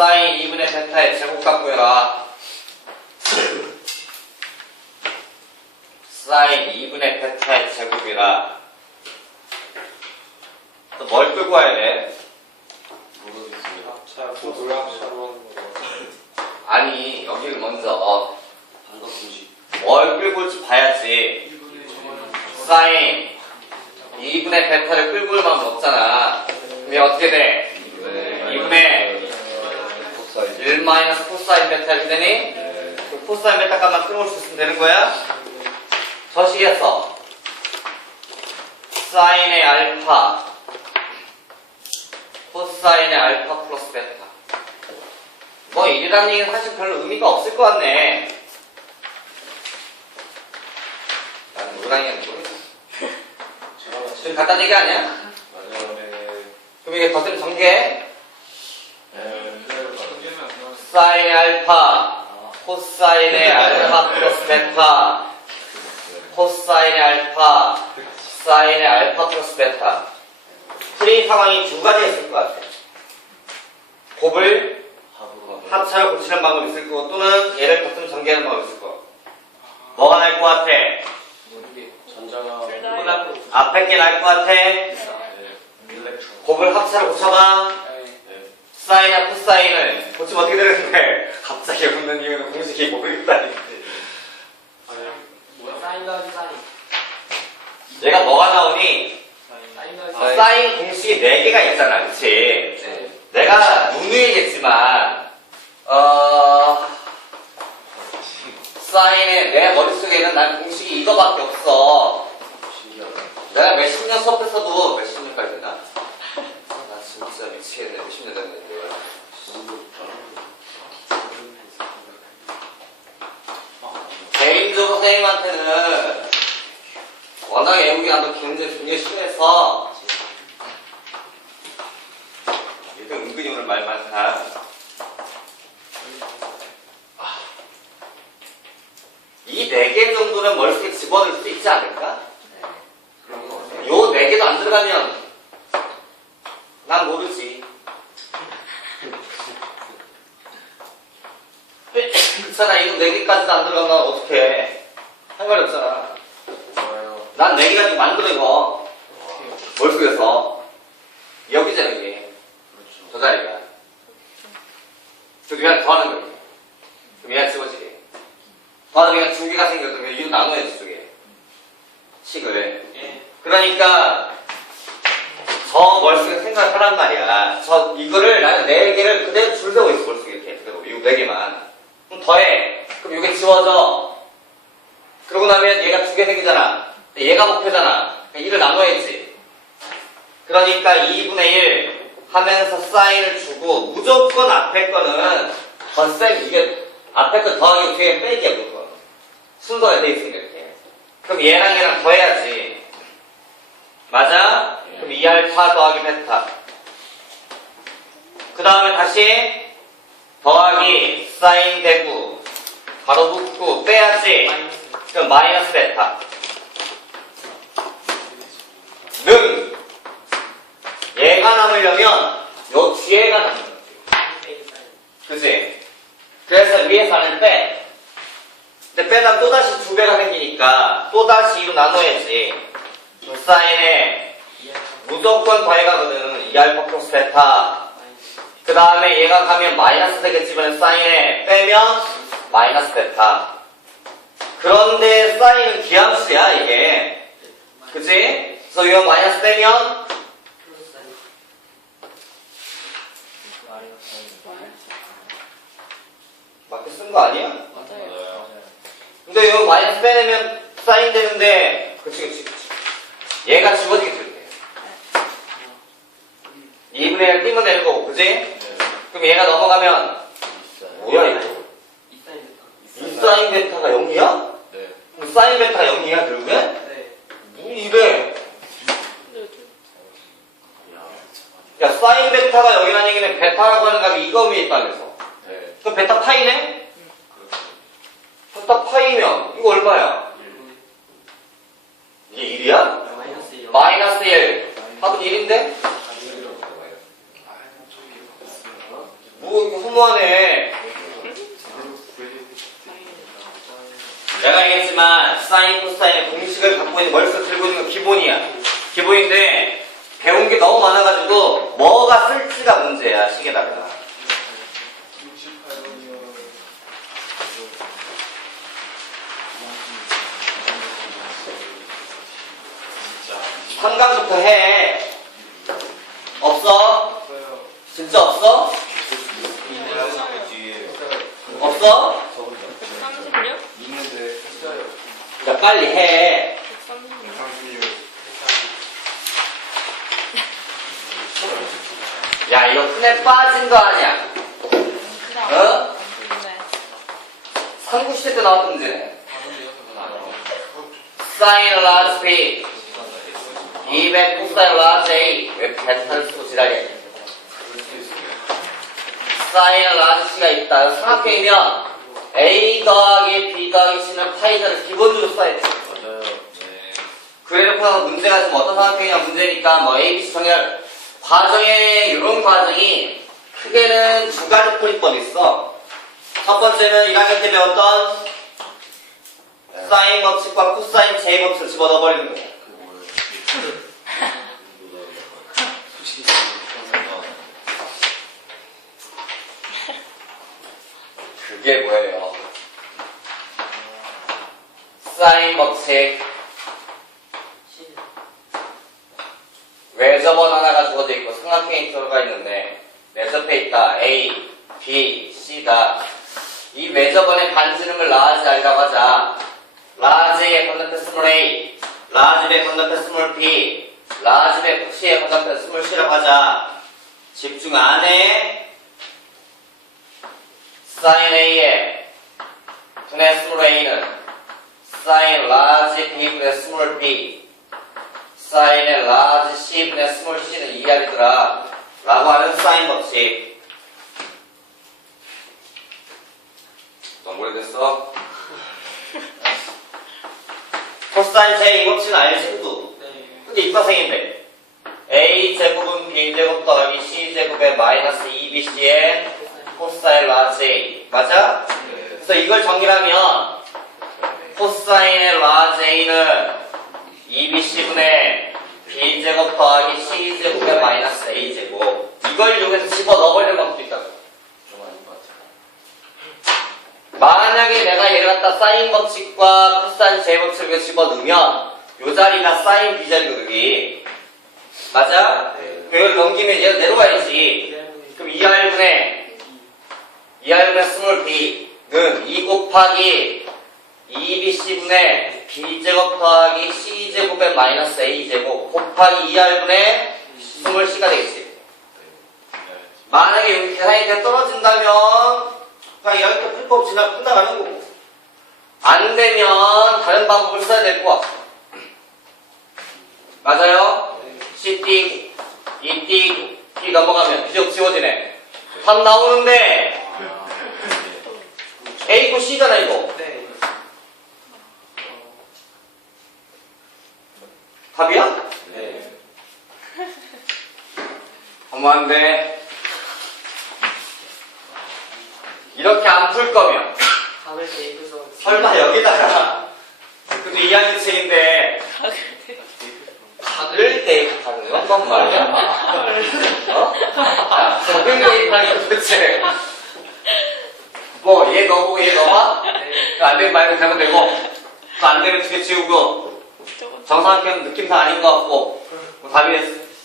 사인 2분의 베타의 제곱값 구해라. 사인 2분의 베타의 제곱이라. 또뭘 끌고 와야 돼? 모르겠습니다. 아니, 여기를 먼저. 뭘 끌고 올지 봐야지. 사인 2분의 베타를 끌고 올 마음 없잖아. 얘 어떻게 돼? 2분의 코사인. 1 마이너스 코사인 베타 이렇게 되니? 그 코사인 베타 값만 끌어올 수 있으면 되는 거야? 저식에서 사인의 알파 코사인의 알파 플러스 베타 뭐 이라는 얘기는 사실 별로 의미가 없을 것 같네 나는 뭐라는 얘기는 모르겠어 좀 간단한 얘기 아니야? 맞아요. 네. 그럼 이게 덧셈 전개 네. 사인의 알파 코사인의 알파 플러스 베타 코사인의 알파 사인의 알파 플러스 베타 풀이 상황이 두 가지 있을 것 같아 곱을. 합차를 고치는 방법이 있을 거고 또는 얘를 덧셈 전개하는 방법이 있을 거고 뭐가 나을 것 같아? 전자가. 앞에 게 나을 것 같아? 네. 곱을 합차를 고쳐봐 네. 사인과 코사인을. 고치면 어떻게 되는데? 갑자기 웃는 이유는 공식이 모르겠다니 얘가 뭐가 나오니? 사인. 사인 공식이 4개가 있잖아, 그치? 내가 누누이겠지만, 어, 사인의 내 머릿속에는 난 공식이 이거밖에 없어. 신기하다. 내가 몇십 년 수업했어도 몇십 년까지 됐나? 나 진짜 미치겠네, 몇십 년 됐는데. 개인적으로 선생님한테는 워낙 애국이 나도 굉장히 굉장히 심해서 얘도 은근히 오늘 말 많다. 이 네 개 정도는 머릿속에 집어넣을 수 있지 않을까? 그런 거 같아요. 요 네 개도 안 들어가면 난 모르지. 그렇잖아, 이거 네 개까지도 안 들어가면 어떡해. 할 말이 없잖아. 좋아요. 난네 개가 지금 만들어, 이거. 머릿속에서. 여기잖아, 여기. 그렇죠. 저 자리가. 그래서 그냥 더하는 거지. 그럼 얘가 지워지게. 더하면 그냥 두 개가 그냥 이로 나눠야지, 두 개. 식을. 그러니까, 저 머릿속에 생각을 하란 말이야. 저, 이거를 나는 네 개를 그대로 줄 세고 있어, 머릿속에 이렇게. 그대로. 이거 네 개만. 그럼 더해. 그럼 이게 지워져. 그러고 나면 얘가 두 개 생기잖아. 얘가 목표잖아. 그러니까 1을 나눠야지. 그러니까 2분의 1 하면서 사인을 주고 무조건 앞에 거는 덧셈 이게 앞에 거 더하기 뒤에 빼기야 무조건 순서가 돼 있으니까 이렇게 그럼 얘랑 얘랑 더해야지 맞아? 그럼 2알파 더하기 베타 그 다음에 다시 더하기 사인 되고 가로 붙고 빼야지 그럼 마이너스 베타 능 얘가 남으려면 요 뒤에가 남는. 그지? 그래서 위에서 빼. 근데 빼면 또다시 두 배가 생기니까 또다시 2로 나눠야지. 그 사인에 무조건 더해가거든. 2알파 플러스 베타. 그 다음에 얘가 가면 마이너스 되겠지만 사인에 빼면 마이너스 베타. 그런데 사인은 기함수야, 이게. 그지? 그래서 이거 마이너스 빼면 맞게 쓴 거 아니야? 맞아요. 근데 이거 마이너스 빼내면 사인 되는데 그치 그치 그치 얘가 지워지게 될 때. 2분의 1 띄면 되는 거고 그지? 네. 그럼 얘가 넘어가면. 뭐야 이거? 이 사인 베타가 0이야? 네. 그럼 사인 베타가 0이야 결국엔? 뭐 이래 야. 야 사인 베타가 0이라는 얘기는 베타라고 하는 값이 이거 위에 있다면서 네. 그럼 베타 파이네? 그렇죠. 베타 파이면 이거 얼마야? 이게 1이야? 마이너스 1 합은 1인데? 뭐 이거 너무하네. 내가 얘기했지만 사인, 코사인의 공식을 갖고 있는 머릿속에 들고 있는 건 기본이야. 기본인데 배운 게 너무 많아가지고 뭐가 쓸지가 문제야 시계다가. 68번이요. 진짜. 한강부터 해. 없어? 없어요. 진짜 없어? 뒤에. 없어? 136? 있는데. 있어요. 야 빨리 해. 136. 136. 야 이거 큰애 빠진 거 아니야? 어? 네. 삼국시대 때 나왔던 문제네. 방금 이어서 안 나와. 사인 라지 B 200 코사인 라지 A 왜 펜타를 쓰고 지랄이야 그럴 수 있어요. 사인 라지 C가 있다 삼각형이면 A 더하기 B 더하기 C는 파이자를 기본적으로 써야 돼 맞아요. 네. 나서 문제가 지금 어떤 삼각형이냐 문제니까 뭐 A, B, C 정렬 과정에 이런 과정이 크게는 두 가지 포리법이 있어 첫 번째는 1학년 때 배웠던 사인 법칙과 코사인 J 법칙을 집어넣어버리는 거야 그게 뭐예요? 사인 법칙 외접원 하나가 주어져 있고 삼각형이 들어가 있는데 내접해 있다. A, B, C다. 이 외접원의 반지름을 라지 R이라고 하자. 라지의 건너편 스몰 A 라지의 건너편 스몰 B 라지의 C의 건너편 스몰 C라고 하자. 집중 안에 사인 A의 분의 스몰 A는 사인 라지 B분의 스몰 B 사인의 라지 C분의 스몰 C는 2R이더라 라고 하는 사인 법칙 너무 오래됐어? 코사인 J 이 법칙은 알지 네. 근데 입사생인데 A 제곱은 B 제곱 더하기 C 제곱의 마이너스 2BC의 코사인 라지 A 맞아? 네. 그래서 이걸 정리하면 코사인의 라지 A는 2BC분의 B제곱 더하기 C제곱의 마이너스 A제곱 이걸 여기서 집어넣어버리는 방법도 있다고. 만약에 내가 얘를 갖다 사인 법칙과 코사인 제 법칙을 집어넣으면 요 자리가 사인 여기 맞아? 네. 이걸 넘기면 얘가 내려와야지 그럼 2R분의 2R분의 스몰 B는 2 곱하기 2BC분의 B제곱 더하기 C제곱의 마이너스 A제곱 곱하기 2R분의 스몰 C가 되겠지 만약에 여기 계산이 돼 떨어진다면 그냥 여기부터 풀법 지나 끝나가는 거고. 안 되면 다른 방법을 써야 될 것 같아 맞아요? C 띠, E 띠, T 넘어가면 비적 지워지네. 답 나오는데 A고 C잖아 이거. 네. 답이야? 네. 어머한데 이렇게 안 풀 거면 답을 대입해서 설마 여기다가 그래도 2학년 책인데 각을 대입하는 건 뭔 말이야? 어? 각을 대입하는 게 도대체 뭐 얘 넣어보고 얘 넣어봐? 안 되면 말고 잘못 되고 또안 되면 두개 지우고 정상학교는 느낌상 아닌 것 같고 뭐 답이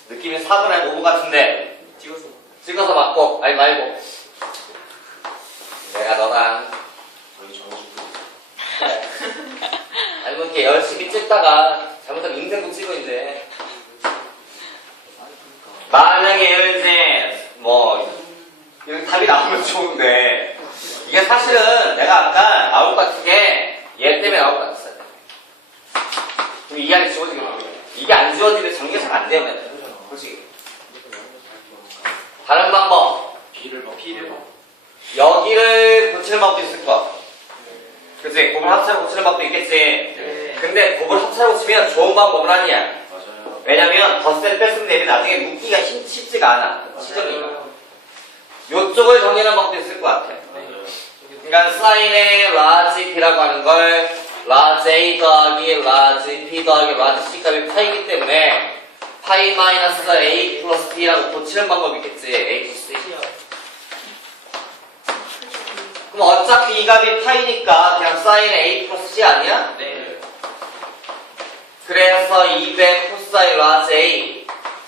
느낌이 4분 아니 5분 같은데. 찍어서 찍어서 맞고 아니 말고. 내가 너랑 아니 뭐 이렇게 열심히 찍다가 잘못하면 인생도 찍어 이제. 만약에 이제 뭐 이런 답이 나오면 좋은데. 이게 사실은 내가 아까 나올 것 같은 게 얘 때문에 나올 것 같았어요 그럼 이 안에 지워지게 나오요. 이게 안 지워지면 전개 잘안 되면 솔직히 다른 방법. B를 뭐 B를 뭐 여기를 고치는 방법도 있을 것 같아. 그치? 곱을 합차로 고치는 방법도 있겠지. 네. 근데 곱을 합차로 고치면 좋은 방법은 아니야. 맞아요. 왜냐면 덧셈 뺐으면 되면 나중에 묶기가 힘, 쉽지가 않아. 시정이가 요쪽을 정리하는 방법도 있을 것 같아. 그러니까 사인의 라지 B라고 하는 걸 라지 A 더하기 라지 B 더하기 라지 C 값이 파이기 때문에 파이 마이너스 A 플러스 B라고 고치는 방법이 있겠지. A 플러스 C. 그럼 어차피 이 값이 파이니까 그냥 사인 A 플러스 C 아니야? 네. 그래서 200 코사인 라지 A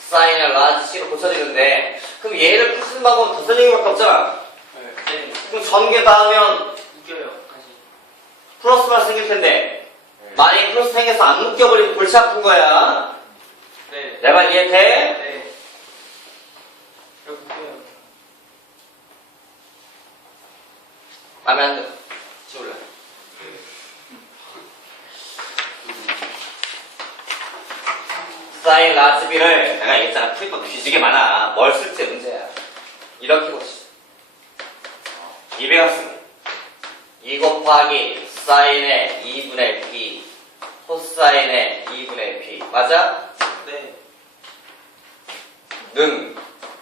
사인을 라지 C로 고쳐지는데 그럼 얘를 푸는 방법은 더 쓰는 게밖에 없잖아. 네. 그럼 전개 다 하면 웃겨요. 플러스만 생길 텐데 만약에 플러스 생겨서 안 묶여버리면 골치 아픈 거야. 네. 내 말 이해돼? 네. 웃겨요. 마음에 안 들어. 지울래. 사인 라지 B를 내가 얘기했잖아. 풀이법 뒤지게 많아. 뭘 쓸지 문제야. 이렇게 고치. 200을 쓰면 2 곱하기 사인의 2분의 B 코사인의 2분의 B 맞아? 네. 는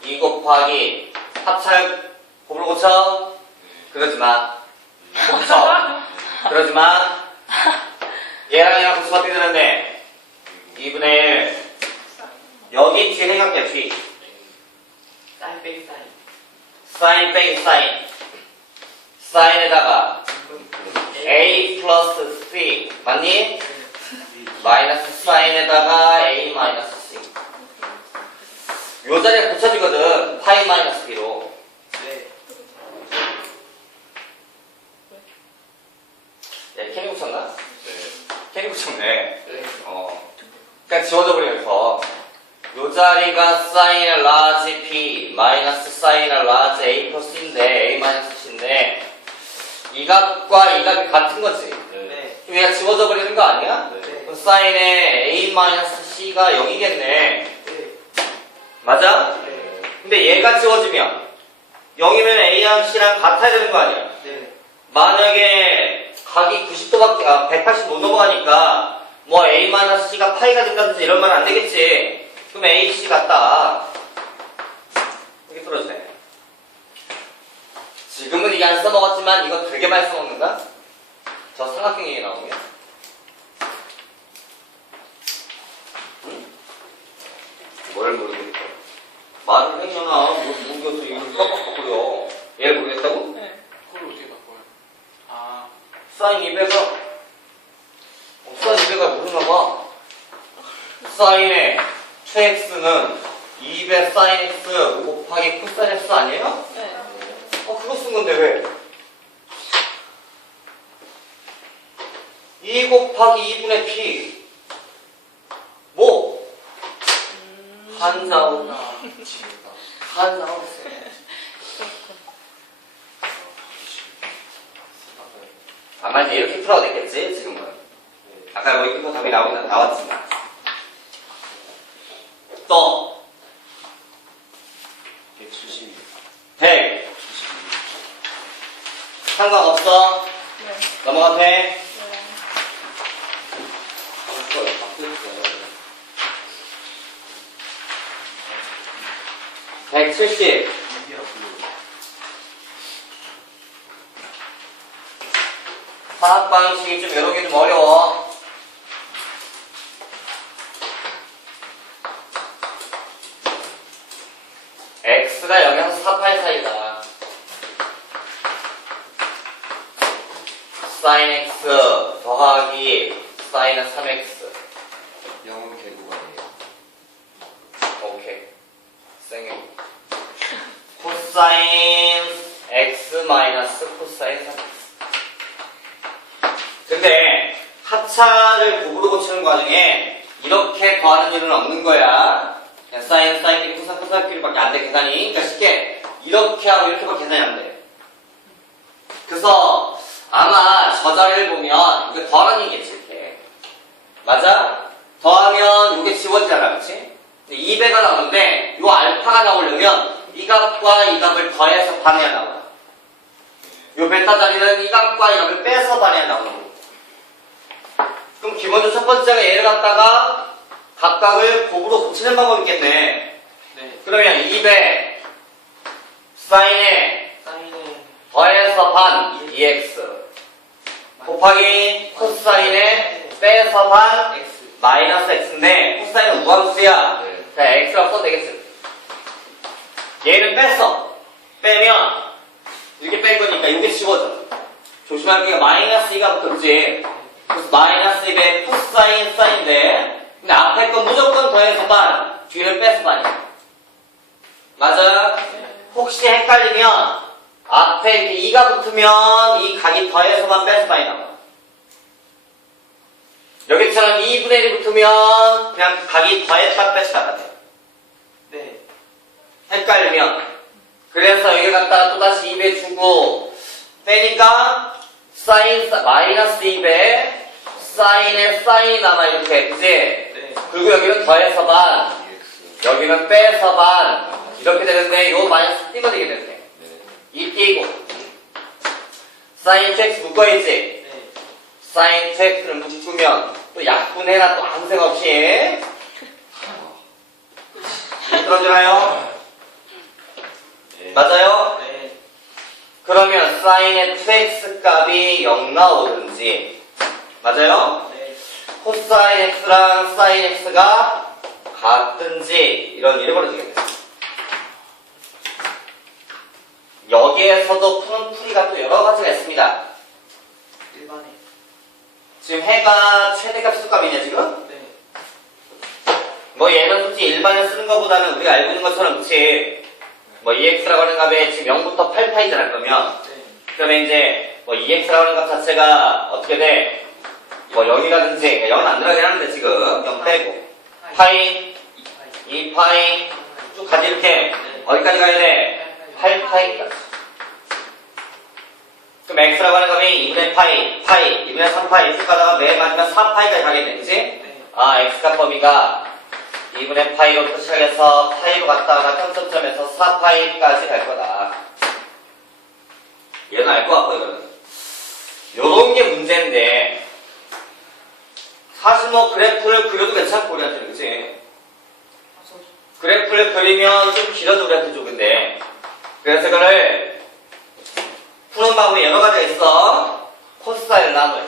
2 곱하기 합찰 곱으로 고쳐? 그러지 마. 고쳐. 그러지 마. 얘랑 얘랑 고쳐 어떻게 되는데? 2분의 1. 여기 뒤에 생각해, 뒤. 사인 빼기 사인. 사인 빼기 사인. 사인에다가 A 플러스 C. 맞니? 마이너스 사인에다가 A 마이너스 C. 요 자리에 고쳐지거든. 파이 마이너스 B로. 네. 얘 캐리 고쳤나? 네. 캐리 고쳤네. 네. 어. 그냥 지워져 버리면서. 요 자리가 사인의 라지 B 마이너스 사인의 라지 A 플러스인데 A 마이너스 C인데 이 값과 이 값이 같은 거지. 네. 그럼 얘가 지워져 버리는 거 아니야? 네. 그럼 사인의 A 마이너스 C가 0이겠네. 네. 맞아? 네. 근데 얘가 지워지면 0이면 A랑 C랑 같아야 되는 거 아니야? 네. 만약에 각이 90도밖에, 아, 180 못 넘어가니까, 뭐, A-C가 파이가 된다든지 이런 말 안 되겠지. 그럼 AC 같다. 이렇게 풀어주네. 지금은 이게 안 써먹었지만, 이거 되게 많이 써먹는다? 저 삼각형 얘기 나오면. 응? 뭘 모르겠어. 말을 해잖아. 뭐, 모르겠어. 이거 뻑뻑거려. 얘를 모르겠다고? 네. 그걸 어떻게 바꿔요? 아, 사인 200은 어, 사인 200을 모르나 봐. 사인의 2x는 200 사인 x 곱하기 코사인 x 아니에요? 네. 어 그거 쓴 건데 왜? 2 곱하기 2분의 p 뭐? 한자오 지겠다. 한자오 아마 이제 이렇게 풀어도 되겠지 지금은 아까 뭐 이거 답이 나오긴 나왔지만 또 170. 100 상관없어 네. 넘어가도 돼 네. 백칠십 화학 방식이 좀 여러 개 좀 어려워 x가 0에서 4파이 사이다 sin x 더하기 sin 3x 영은 개국 아니에요. 오케이. 생일. 코사인 x 마이너스 코사인 3x. 근데 합차를 곱으로 고치는 과정에 이렇게 더하는 일은 없는 거야. 그냥 사인, 사인 끼리, 코사인, 코사인 끼리밖에 안 돼, 계산이. 그러니까 쉽게 이렇게 하고 이렇게밖에 계산이 안 돼. 그래서 아마 저 자리를 보면 이거 더하는 얘기겠지, 이렇게. 맞아? 더하면 이게 지워지잖아, 그치? 200가 나오는데 요 알파가 나오려면 이 값과 이 값을 더해서 반해야 나와. 요 베타 자리는 이 값과 이 값을 빼서 반해야 나오는 거고. 그럼 기본적으로 첫 번째가 얘를 갖다가 각각을 곱으로 고치는 방법이 있겠네. 네. 그러면 200 사인에 사인에 더해서 반 2x 곱하기 코사인에 빼서 반 X. 마이너스 x인데 코사인은 우함수야 네. 자 x라고 써도 되겠지 얘는 뺐어 빼면 이렇게 뺀 거니까 이게 씌워져 조심할 게 마이너스 2가 붙었지 그래서 마이너스 2에 코사인 사인인데 근데 앞에 건 무조건 더해서 반 뒤를 빼서 반이야. 맞아? 혹시 헷갈리면 앞에 이렇게 2가 붙으면 이 각이 더해서만 빼서 반이 나와. 여기처럼 2분의 1이 붙으면 그냥 각이 더했다 뺐다 돼. 네. 헷갈리면. 그래서 여기 갖다가 또다시 2배 주고 빼니까 사인 사- 마이너스 2배 사인에 사인이 남아 이렇게 그지? 네. 그리고 여기는 더해서 반. 여기는 빼서 반 이렇게 되는데 요 마이너스 띄고 되게 되네 네. 이 띄고 사인 x 묶어있지? 네. 사인 x를 묶으면 또 약분해라 또 아무 생각 없이 들어주나요? 네. 맞아요? 네. 그러면 사인의 2x 값이 0 나오든지 맞아요? 네. 코사인 x랑 사인 x가 같든지 이런 일이 벌어지겠네 여기에서도 푸는 풀이가 또 여러 가지가 있습니다 일반에. 지금 해가 최대값 수값이냐 지금? 네. 뭐 얘는 솔직히 일반에 쓰는 것보다는 우리가 알고 있는 것처럼 그치 뭐 EX라고 하는 값에 지금 0부터 8파이잖아 그러면 네. 그러면 이제 뭐 EX라고 하는 값 자체가 어떻게 돼? 뭐 0이라든지 0은 안 들어가긴 하는데 지금 0 빼고 파이, 이파이. 2파이 쭉 가지 이렇게 어디까지 가야 돼? 8파이까지 그럼 X라고 하는 값이 2분의 파이, 파이, 2분의 3파이 쭉 가다가 맨 마지막 4파이까지 가겠네 그치? 네. 아, x값 범위가 2분의 파이로부터 시작해서 파이로 갔다가 평점점에서 4파이까지 갈 거다. 얘는 알것 이거는. 요런 게 문제인데, 사실 뭐 그래프를 그려도 괜찮고, 우리한테는, 그치? 그래프를 그리면 좀 길어져, 우리한테 좀 근데. 그래서 이거를 푸는 방법이 여러 가지가 있어. 코사인을 나눠요.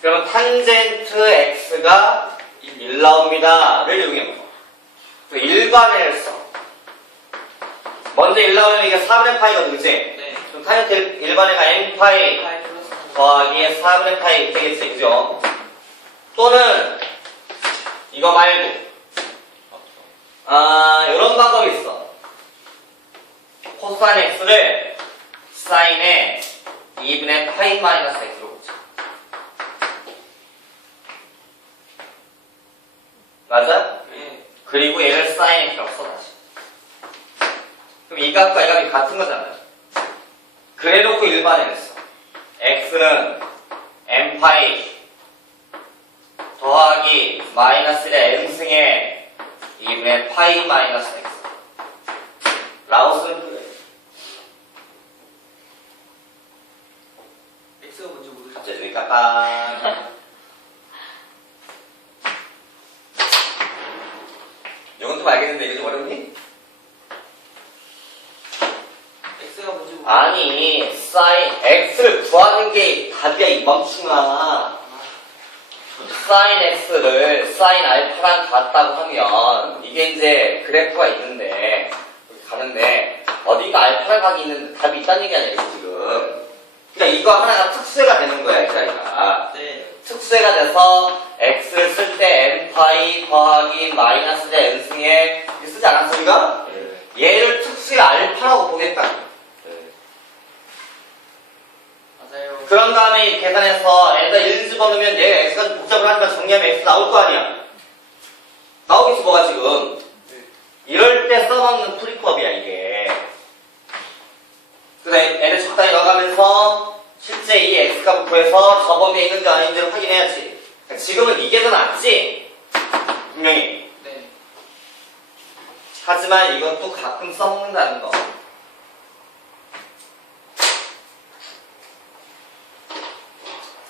그러면 탄젠트 x가 1 나옵니다를 이용해봐. 또 일반을 써. 먼저 1 나오면 이게 4분의 파이거든, 그치? 네. 그럼 탄젠트 일반애가 n 파이 이파이 플러스. 더하기 4분의 파이 되겠지, 그죠? 또는 이거 말고 아 이런 방법이 있어. 코사인 x를 사인에 2분의 파이 마이너스 x로 보자. 맞아? 네. 그리고 얘를 사인 x라고 써 다시. 그럼 이 값과 이 값이 같은 거잖아요. 그래놓고 써. x는 n 파이 더하기 마이너스 1의 n승의 2분의 파이 마이너스 x 라고 쓰는 거예요. X가 뭔지 모르겠어요. 갑자기 저기 깎아. 이건 좀 알겠는데 이거 좀 어렵니? X가 뭔지. 아니 사인 x를 구하는 게 답이야 이 멈충아. 사인 x를 사인 알파랑 같다고 하면 이게 이제 그래프가 있는데 이렇게 가는데 어디가 알파랑 각이 있는데 답이 있다는 얘기 아니야 이거 지금. 그러니까 이거 하나가 특수해가 되는 거야 이 자리가. 네. 특수해가 돼서 x를 쓸때 n파이 더하기 마이너스 대 n승에 쓰지 않았어 우리가? 네. 얘를 특수의 알파라고 보겠다. 네. 맞아요. 그런 다음에 이 계산해서 n에다 1 집어넣으면 얘 x가 좀 복잡을 하지만 정리하면 x 나올 거 아니야. 나오겠지 뭐가 지금. 네. 이럴 때 써먹는 풀이법이야 이게. 그래서 n을 적당히 넣어가면서 실제 이 x값을 구해서 저 범위에 있는지 아닌지를 확인해야지. 지금은 이게 더 낫지. 분명히. 네. 하지만 이것도 가끔 써먹는다는 거.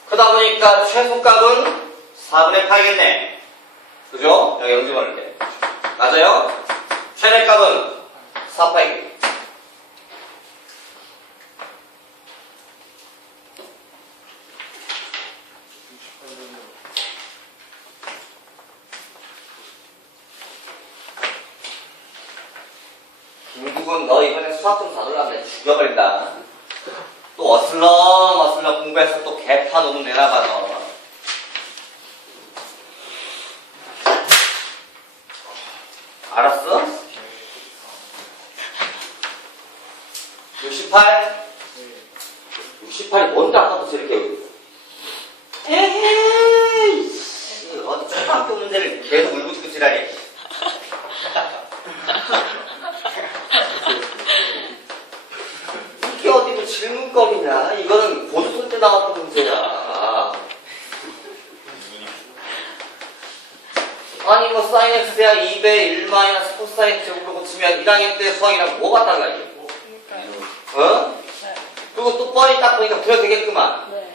그러다 보니까 최소값은 4분의 8겠네. 그죠? 여기 영지 보는데. 맞아요? 최대값은 4파이 김국은 너 이번에 수학 좀 다룰라면 죽여버린다. 또 어슬렁 어슬렁 공부해서 또 개파 논문 내놔봐 너. 알았어? 68? 68이 뭔데 아까부터 이렇게 에이 씨, 어디 초등학교 문제를 계속 울고 죽고 지랄해 이게 어디 뭐 질문거리냐 이거는 고등학교 때 나왔던 문제야 아니 뭐 사인 x야 2배 1 마이너스 코사인 1학년 때 수학이랑 뭐가 달라 이게 그러니까요. 어? 그리고 또 뻔히 딱 보니까 부여 되겠구만 네.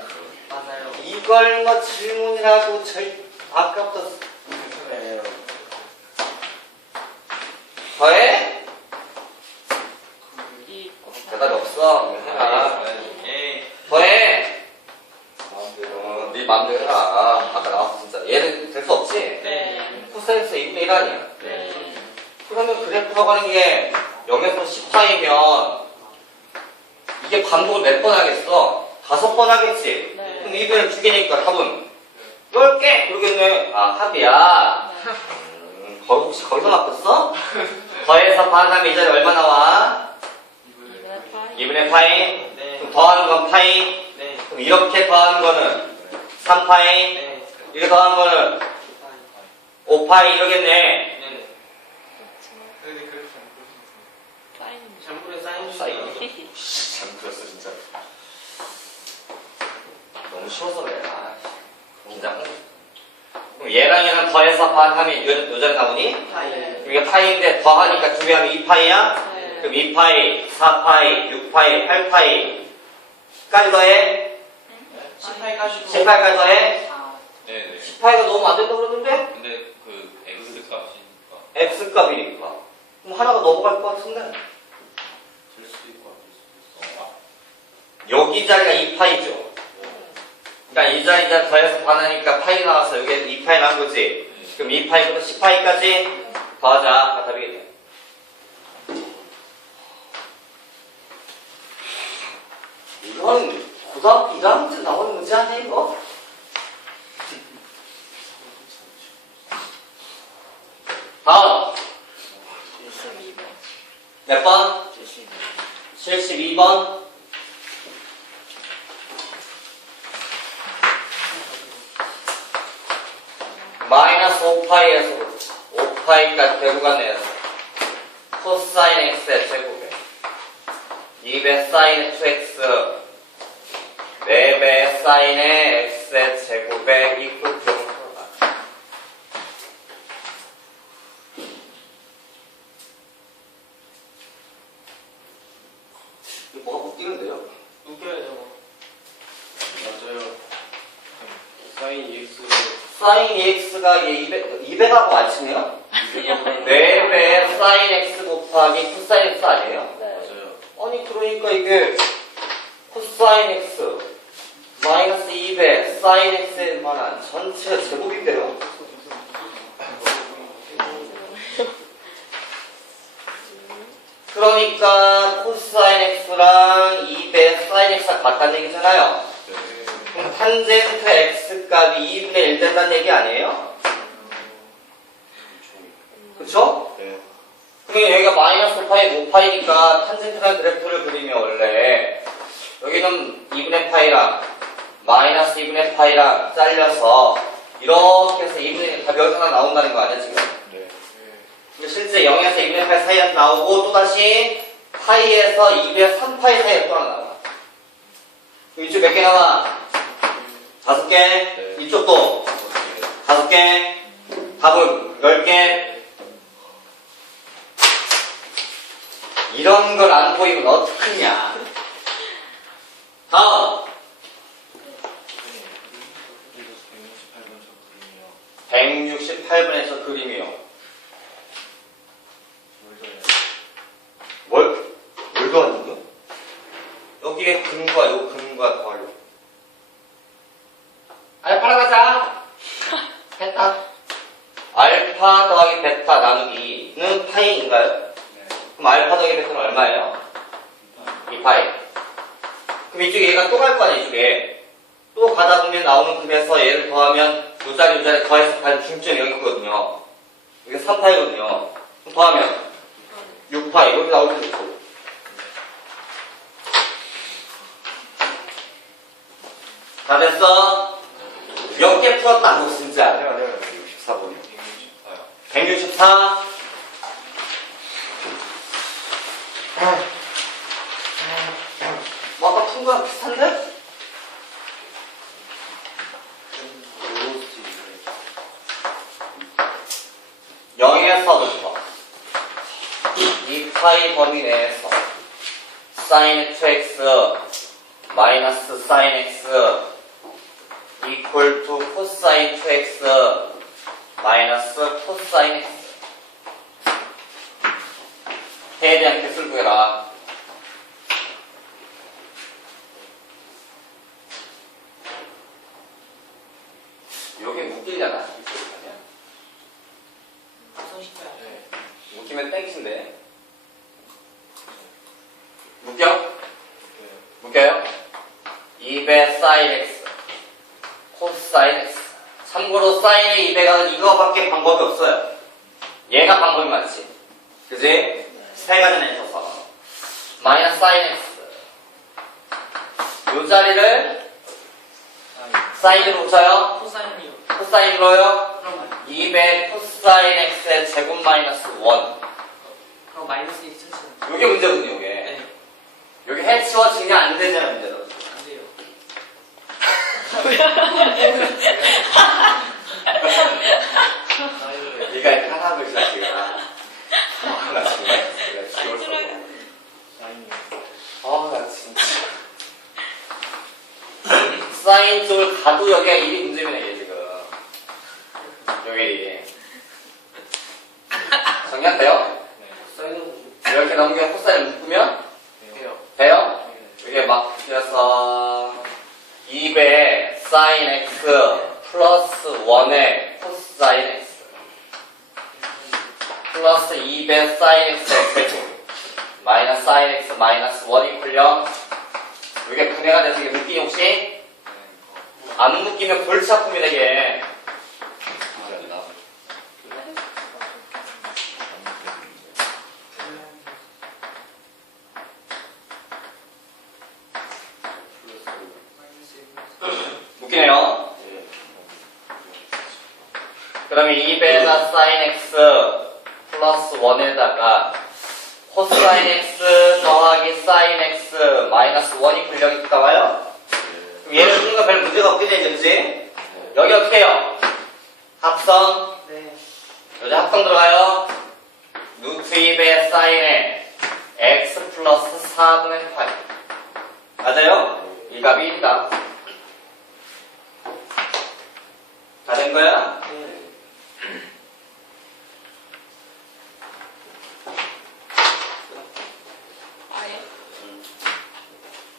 맞아요. 이걸 뭐 질문이라고 저희 아까부터 네. 더해? 이 대답이 없어 해라 예. 더해 마음대로. 어, 네 맘대로 해라 아까 나왔어 진짜 얘는 될 수 없지? 네. 코사인스 2분의 1 아니야 네. 그러면 그래프라고 하는 게 0에서 10파이면 이게 반복을 몇 번 하겠어? 다섯 번 하겠지? 네. 그럼 2분의 두 개니까 답은 10개! 그러겠네. 아, 합이야. 네. 음, 거, 혹시 거기서 바꿨어? 더해서 반하면 이 자리 얼마 나와? 이번에 파이. 2분의 파이. 네. 그럼 더하는 건 파이. 네. 그럼 이렇게 더하는 거는 3파이. 네. 이렇게 더하는 거는 5파이 이러겠네. 네. 파이는 잠깐만 사인 그랬어 진짜. 너무 쉬워서 그래. 아, 긴장. 그럼 얘랑 얘랑 더해서 반하면 요, 요 자리 나오니? 파이. 이게 파이인데 더하니까 두배 하면 2파이야? 네. 그럼 2파이, 4파이, 6파이, 8파이 까지 더해? 18 가지고. 18까지 더해? 네네. 18가 너무 안 된다고 그러는데? 근데 그 x 값이니까 X값이니까 그럼 하나가 넘어갈 것 같은데 될 수도 있고 안 될 수도 있어. 아, 여기 자리가 2파이죠 그러니까 이 자리 자 더해서 반하니까 파이 나와서 여기 2파이 나온 거지 그럼 2파이부터 10파이까지 더하자 답이겠네 이건 고등학교 1학년 때 나오는 문제 아니야 이거? 다음 72번. 몇 번? 72. 72번 마이너스 5파이에서 5파이까지 대구가 내서 코사인 x의 제곱에 2배 사인 2x 4배 사인의 x의 제곱에 이끌 경우가 이거 뭐가 못 뛰는데요? 웃겨요 저거. 맞아요. 사인 EX 사인 2x가 200, 200하고 아치네요? 4배 사인 x 곱하기 코사인 x 아니에요? 네. 맞아요. 아니 그러니까 이게 코사인 x 마이너스 2배 사인 x에 만한 전체 제곱인데요? 그러니까 코사인 x랑 2배 사인 x가 같다는 얘기잖아요. 네. 그럼 탄젠트 x 값이 2분의 1 된다는 얘기 아니에요? 그쵸? 네. 그러면 여기가 마이너스 5파이 5파이니까 탄젠트라는 그래프를 그리면 원래 여기는 2분의 파이랑 마이너스 2분의 파이랑 잘려서 이렇게 해서 2분의 1 답이 여기서 하나 나온다는 거 아니야 지금? 네. 근데 실제 0에서 2분의 파이 사이에서 나오고 또다시 파이에서 2분의 3파이 사이에 또 하나 나와 그럼 이쪽 몇 개 나와? 다섯 개 네. 이쪽도 다섯 개 답은 10개 이런 걸 안 보이면 어떡하냐 다음 168번 저 그림이요. 168번에서 그림이요 뭘 더해요? 뭘 더하는 여기에 근과 요 근과 더하려. 알파로 가자. 베타. 알파 더하기 베타 나누기는 파이인가요? 그럼 알파 더하기 베타는 얼마예요? 2파이. 그럼 이쪽에 얘가 또 갈 거 아니야, 이쪽에. 또 가다 보면 나오는 급에서 얘를 더하면 요 자리 요 자리 더해서 가는 중점이 여기 있거든요. 이게 3파이거든요. 그럼 더하면 6파이. 여기 나올 수도 있고. 다 됐어? 몇 개 풀었다고, 진짜. 내가 내가 64번이요. 164. 뭐 아까 푼 거랑 비슷한데? 영에서부터 이 파이 범위 내에서 sin 2x 마이너스 sin x equal to cosine 2x 마이너스 코사인 x 개수를 구해라. 요게 묶이잖아 묶이면 땡신데. 묶여? 묶여요? 2배 사인 x 코사인 x. 참고로 사인의 2배가 이거밖에 방법이 없어요. 얘가 방법이 많지. 그지? 세 가지 내셔서. 마이너스 사인 x. 요 자리를 사인으로 붙여요? 코사인이요 코사인으로요? 그럼 2배 코사인 x의 제곱 마이너스 1 그럼 마이너스 1 쳐치는 요게 문제거든요 요게. 네. 여기 해치워 증가안 되잖아요 문제는. 안 돼요. 네가 이렇게 하라고 이 자식아 아, 나 정말 내가 죽을 뻔 아, 나 진짜. 사인 쪽을 가도 여기가 1이 문제면 이게 지금. 여기 1이. 정리한돼요? 이렇게 넘겨 코사인을 묶으면 돼요 돼요? 이게 막 그래서 2배 사인 x 플러스 1의 코사인 x 플러스 2배 사인 x x 마이너스 사인 x 마이너스 1이 굴려 이게 분해가 돼서 이게 묶이니 혹시? 안 묶이면 골치 아픔이 되게 묶이네요 그러면 2배가 사인 x 플러스 1에다가 코사인 x 더하기 사인 x 마이너스 1이 굴려있다 와요? 얘를 푸는 건별 문제가 없겠네 이제 그지? 여기 어떻게 해요? 합성 네 여기 합성 들어가요 루트 2배 사인에 x 플러스 4분의 8 맞아요? 이 값이 1이다 다 된 거야? 네.